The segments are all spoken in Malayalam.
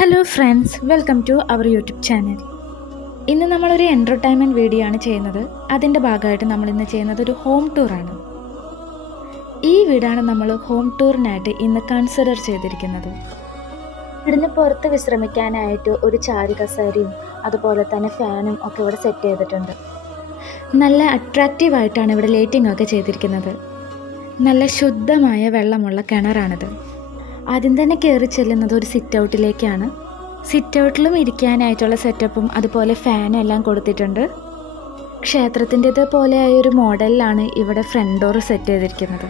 Hello friends welcome to our YouTube channel ഇന്ന് നമ്മളൊരു എന്റർടൈൻമെന്റ് വീഡിയോ ആണ് ചെയ്യുന്നത്. അതിന്റെ ഭാഗമായിട്ട് നമ്മൾ ഇന്ന് ചെയ്യുന്നത് ഒരു ഹോം ടൂറാണ് ഈ വീടാണ് നമ്മൾ ഹോം ടൂറിനായിട്ട് ഇന്ന് കൺസിഡർ ചെയ്തിരിക്കുന്നത്. ഇവിടുന്ന് പുറത്ത് വിശ്രമിക്കാനായിട്ട് ഒരു ചാരി കസേരയും അതുപോലെ തന്നെ ഫാനും ഒക്കെ ഇവിടെ സെറ്റ് ചെയ്തിട്ടുണ്ട്. നല്ല അട്രാക്റ്റീവായിട്ടാണ് ഇവിടെ ലൈറ്റിംഗ് ഒക്കെ ചെയ്തിരിക്കുന്നത്. നല്ല ശുദ്ധമായ വെള്ളമുള്ള കിണറാണിത്. ആദ്യം തന്നെ കയറി ചെല്ലുന്നത് ഒരു സിറ്റ് ഔട്ടിലേക്കാണ് സിറ്റ് ഔട്ടിലും ഇരിക്കാനായിട്ടുള്ള സെറ്റപ്പും അതുപോലെ ഫാനും എല്ലാം കൊടുത്തിട്ടുണ്ട്. ക്ഷേത്രത്തിന്റെത് പോലെയായ ഒരു മോഡലിലാണ് ഇവിടെ ഫ്രണ്ട് ഡോർ സെറ്റ് ചെയ്തിരിക്കുന്നത്.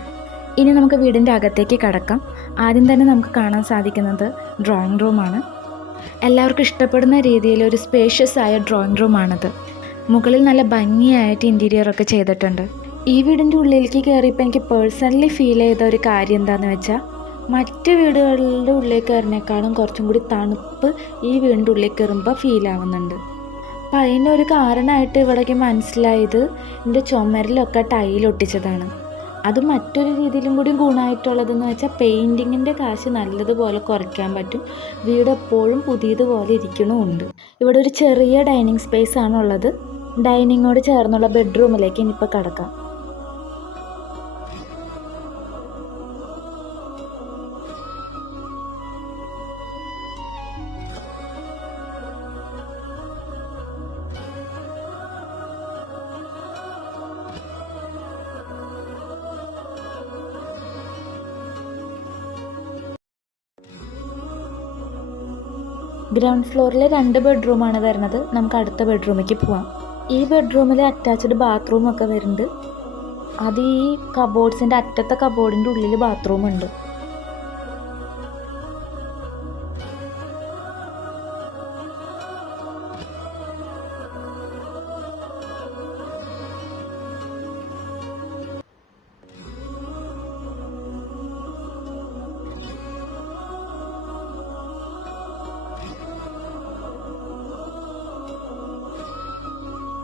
ഇനി നമുക്ക് വീടിന്റെ അകത്തേക്ക് കടക്കാം. ആദ്യം തന്നെ നമുക്ക് കാണാൻ സാധിക്കുന്നത് ഡ്രോയിങ് റൂമാണ് എല്ലാവർക്കും ഇഷ്ടപ്പെടുന്ന രീതിയിൽ ഒരു സ്പേഷ്യസ് ആയ ഡ്രോയിങ് റൂമാണിത് മുകളിൽ നല്ല ഭംഗിയായിട്ട് ഇന്റീരിയറൊക്കെ ചെയ്തിട്ടുണ്ട്. ഈ വീടിന്റെ ഉള്ളിലേക്ക് കയറിയപ്പോൾ എനിക്ക് പേഴ്സണലി ഫീൽ ചെയ്ത ഒരു കാര്യം എന്താണെന്ന് വെച്ചാൽ മറ്റ് വീടുകളുടെ ഉള്ളിൽ കയറിനേക്കാളും കുറച്ചും കൂടി തണുപ്പ് ഈ വീടിന്റെ ഉള്ളിൽ കയറുമ്പോൾ ഫീൽ ആവുന്നുണ്ട്. അപ്പം ഒരു കാരണമായിട്ട് ഇവിടേക്ക് മനസ്സിലായത് എന്റെ ചുമരിലൊക്കെ ടൈൽ ഒട്ടിച്ചതാണ്. അത് മറ്റൊരു രീതിയിലും കൂടി ഗുണമായിട്ടുള്ളതെന്ന് വെച്ചാൽ പെയിന്റിങ്ങിന്റെ കാശ് നല്ലതുപോലെ കുറയ്ക്കാൻ പറ്റും. വീട് എപ്പോഴും പുതിയതുപോലെ ഇരിക്കണമുണ്ട്. ഇവിടെ ഒരു ചെറിയ ഡൈനിങ് സ്പേസ് ആണുള്ളത്. ഡൈനിങ്ങോട് ചേർന്നുള്ള ബെഡ്റൂമിലേക്ക് ഇനിയിപ്പോൾ കിടക്കാം. ഗ്രൗണ്ട് ഫ്ലോറിൽ രണ്ട് ബെഡ്റൂമാണ് വരുന്നത്. നമുക്ക് അടുത്ത ബെഡ്റൂമിലേക്ക് പോവാം. ഈ ബെഡ്റൂമിൽ അറ്റാച്ച്ഡ് ബാത്റൂമൊക്കെ വരുന്നുണ്ട്. അത് ഈ കബോർഡ്സിന്റെ അറ്റത്തെ കബോർഡിന്റെ ഉള്ളിൽ ബാത്റൂം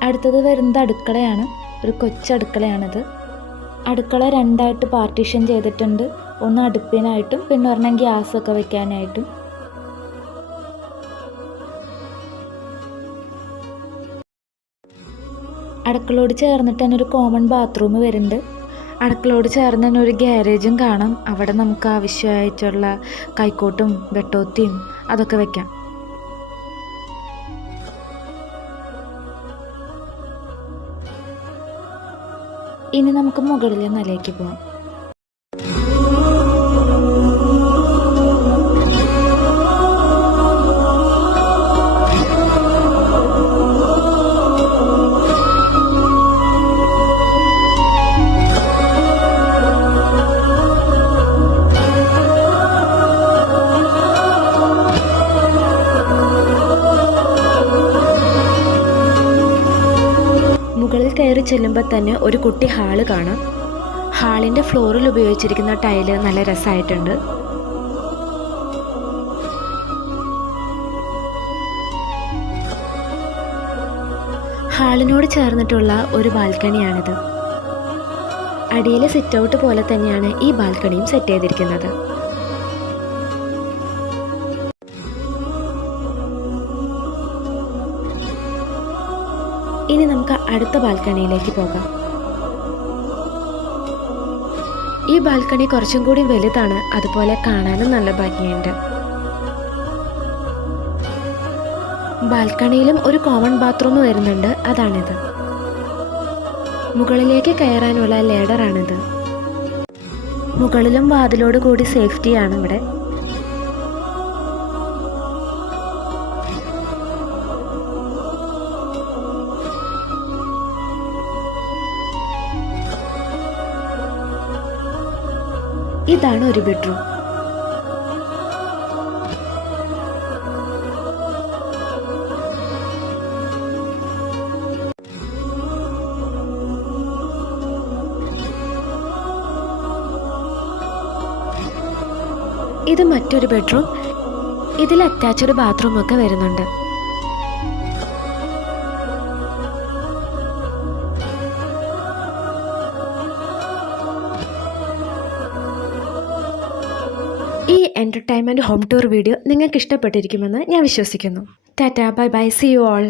അടുത്തത് വരുന്നത് അടുക്കളയാണ്. ഒരു കൊച്ചടുക്കളയാണിത് അടുക്കള രണ്ടായിട്ട് പാർട്ടീഷൻ ചെയ്തിട്ടുണ്ട്. ഒന്ന് അടുപ്പിനായിട്ടും പിന്നെ ഒരെണ്ണം ഗ്യാസൊക്കെ വെക്കാനായിട്ടും. അടുക്കളോട് ചേർന്നിട്ട് തന്നെ ഒരു കോമൺ ബാത്റൂം വരുന്നുണ്ട്. അടുക്കളോട് ചേർന്ന് തന്നെ ഒരു ഗ്യാരേജും കാണാം. അവിടെ നമുക്ക് ആവശ്യമായിട്ടുള്ള കൈക്കോട്ടും വെട്ടോത്തിയും അതൊക്കെ വെക്കാം. ഇനി നമുക്ക് മുകളിലെ നിലയ്ക്ക് പോകാം മുകളിൽ കയറി ചെല്ലുമ്പോൾ തന്നെ ഒരു കുട്ടി ഹാൾ കാണാം. ഹാളിന്റെ ഫ്ലോറിൽ ഉപയോഗിച്ചിരിക്കുന്ന ടൈൽ നല്ല രസമായിട്ടുണ്ട് ഹാളിനോട് ചേർന്നിട്ടുള്ള ഒരു ബാൽക്കണിയാണിത്. അടിയിലെ സിറ്റ് ഔട്ട് പോലെ തന്നെയാണ് ഈ ബാൽക്കണിയും സെറ്റ് ചെയ്തിരിക്കുന്നത്. ഇനി നമുക്ക് അടുത്ത ബാൽക്കണിയിലേക്ക് പോകാം. ഈ ബാൽക്കണി കുറച്ചും കൂടി വലുതാണ്. അതുപോലെ കാണാനും നല്ല ഭംഗിയുണ്ട്. ബാൽക്കണിയിലും ഒരു കോമൺ ബാത്റൂം വരുന്നുണ്ട്. അതാണിത്. മുകളിലേക്ക് കയറാനുള്ള ലേഡറാണിത്. മുകളിലും വാതിലോട് കൂടി സേഫ്റ്റിയാണ് ഇവിടെ. ഇതാണ് ഒരു ബെഡ്റൂം. ഇത് മറ്റൊരു ബെഡ്റൂം. ഇതിൽ അറ്റാച്ച്ഡ് ബാത്റൂം ഒക്കെ വരുന്നുണ്ട്. ഈ എന്റർടൈൻമെന്റ് ഹോം ടൂർ വീഡിയോ നിങ്ങൾക്ക് ഇഷ്ടപ്പെട്ടിരിക്കുമെന്ന് ഞാൻ വിശ്വസിക്കുന്നു. Tata bye bye see you all